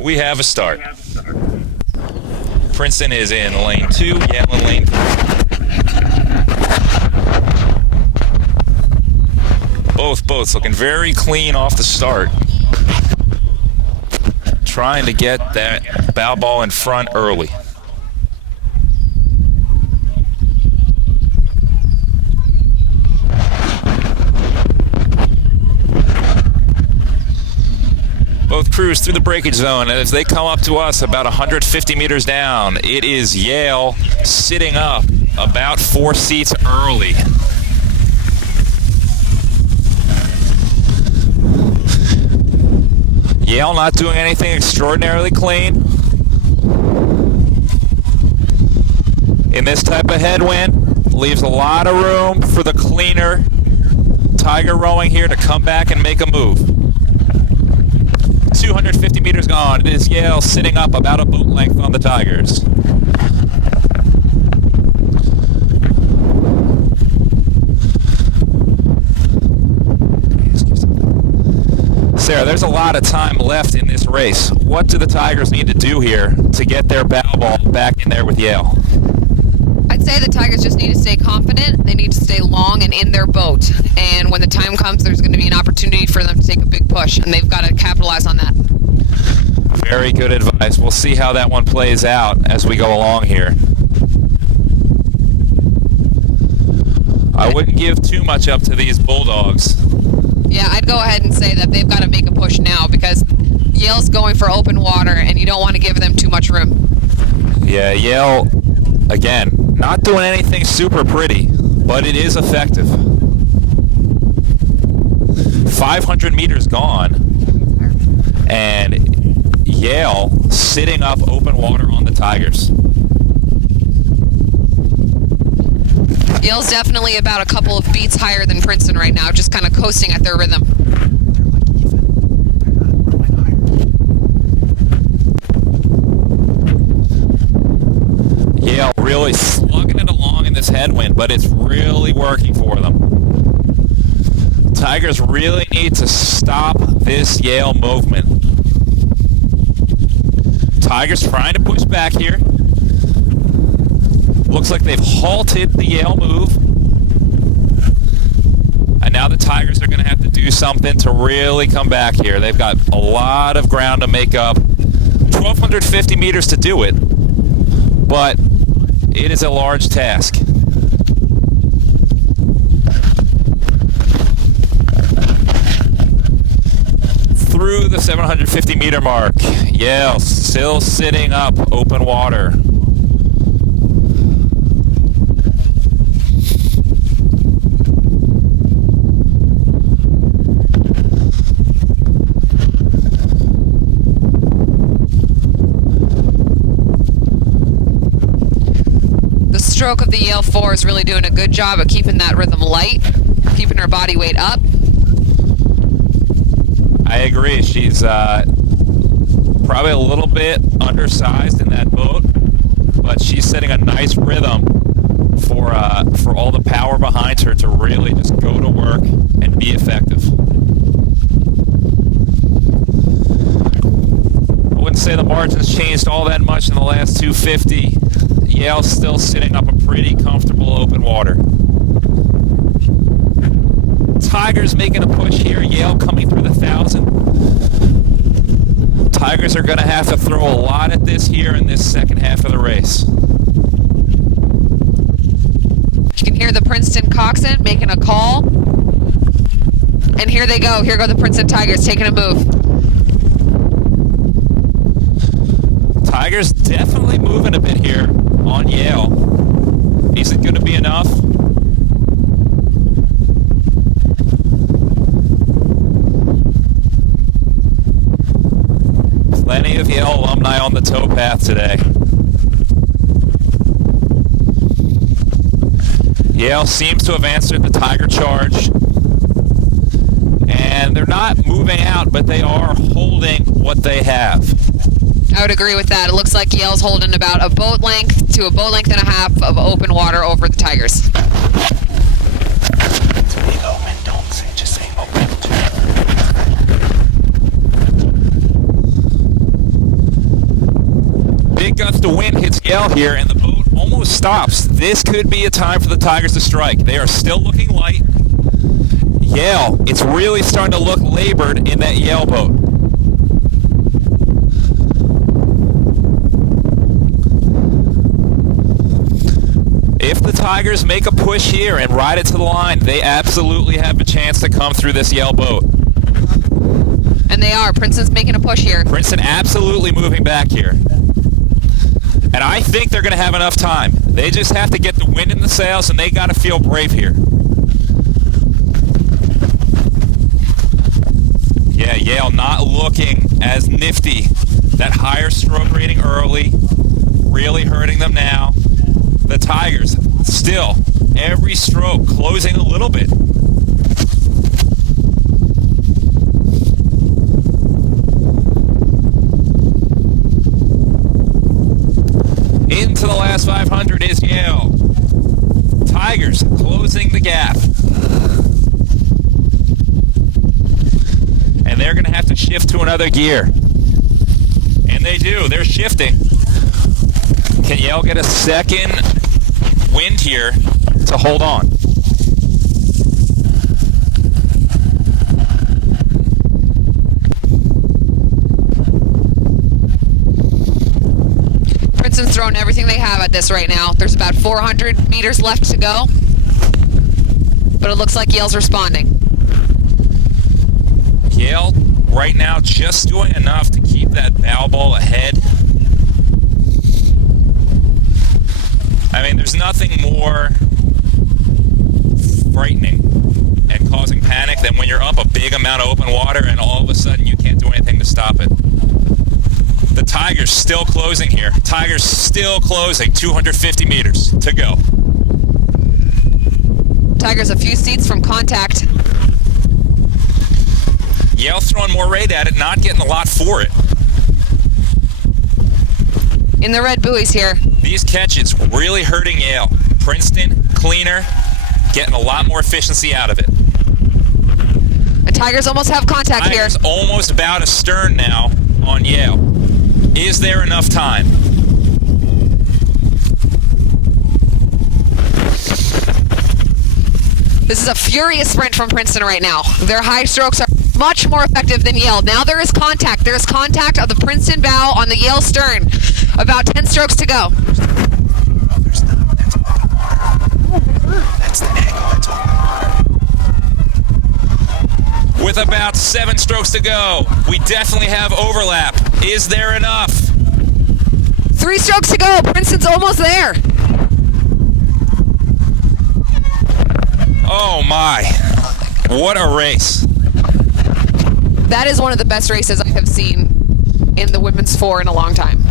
We have a start. Princeton is in lane 2, Yale in lane 3. Both boats looking very clean off the start. Trying to get that bow ball in front early. Both crews through the breakage zone, and as they come up to us about 150 meters down, it is Yale sitting up about 4 seats early. Yale not doing anything extraordinarily clean. In this type of headwind, leaves a lot of room for the cleaner Tiger rowing here to come back and make a move. 250 meters gone. It is Yale sitting up about a boat length on the Tigers. Sarah, there's a lot of time left in this race. What do the Tigers need to do here to get their bow ball back in there with Yale? I'd say the Tigers just need to stay confident. They need to stay long and in their boat. And when the time comes, there's going to be an opportunity for them to take a big push, and they've got to capitalize on that. Very good advice. We'll see how that one plays out as we go along here. I wouldn't give too much up to these Bulldogs. Yeah, I'd go ahead and say that they've got to make a push now because Yale's going for open water, and you don't want to give them too much room. Yeah, Yale, again, not doing anything super pretty, but it is effective. 500 meters gone, and Yale sitting up open water on the Tigers. Yale's definitely about a couple of beats higher than Princeton right now, just kind of coasting at their rhythm. Yale really slugging it along in this headwind, but it's really working for them. Tigers really need to stop this Yale movement. Tigers trying to push back here. Looks like they've halted the Yale move. And now the Tigers are going to have to do something to really come back here. They've got a lot of ground to make up. 1,250 meters to do it, but it is a large task. Through the 750 meter mark, Yale still sitting up open water. The stroke of the Yale 4 is really doing a good job of keeping that rhythm light, keeping her body weight up. I agree. She's probably a little bit undersized in that boat, but she's setting a nice rhythm for all the power behind her to really just go to work and be effective. I wouldn't say the margins changed all that much in the last 250. Yale's still sitting up a pretty comfortable open water. Tigers making a push here. Yale coming through the 1,000. Tigers are going to have to throw a lot at this here in this second half of the race. You can hear the Princeton coxswain making a call. And here they go. Here go the Princeton Tigers taking a move. Tigers definitely moving a bit here on Yale. Is it going to be enough? Plenty of Yale alumni on the towpath today. Yale seems to have answered the Tiger charge. And they're not moving out, but they are holding what they have. I would agree with that. It looks like Yale's holding about a boat length to a boat length and a half of open water over the Tigers. Just say open. Yale here, and the boat almost stops. This could be a time for the Tigers to strike. They are still looking light. Yale, it's really starting to look labored in that Yale boat. If the Tigers make a push here and ride it to the line, they absolutely have a chance to come through this Yale boat. And they are. Princeton's making a push here. Princeton absolutely moving back here. And I think they're going to have enough time. They just have to get the wind in the sails, and they got to feel brave here. Yeah, Yale not looking as nifty. That higher stroke rating early, really hurting them now. The Tigers, still, every stroke closing a little bit. Into the last 500 is Yale. Tigers closing the gap. And they're going to have to shift to another gear. And they do. They're shifting. Can Yale get a second wind here to hold on? Princeton's throwing everything they have at this right now. There's about 400 meters left to go. But it looks like Yale's responding. Yale right now just doing enough to keep that bow ball ahead. I mean, there's nothing more frightening and causing panic than when you're up a big amount of open water and all of a sudden you can't do anything to stop it. The Tigers still closing here. Tigers still closing. 250 meters to go. Tigers a few seats from contact. Yale throwing more rate at it, not getting a lot for it. In the red buoys here. These catches really hurting Yale. Princeton, cleaner, getting a lot more efficiency out of it. The Tigers almost have contact here. Tigers almost about astern now on Yale. Is there enough time? This is a furious sprint from Princeton right now. Their high strokes are much more effective than Yale. Now there is contact. There is contact of the Princeton bow on the Yale stern. About 10 strokes to go. That's the angle. With about 7 strokes to go, we definitely have overlap. Is there enough? 3 strokes to go. Princeton's almost there. Oh my. What a race. That is one of the best races I have seen in the women's 4 in a long time.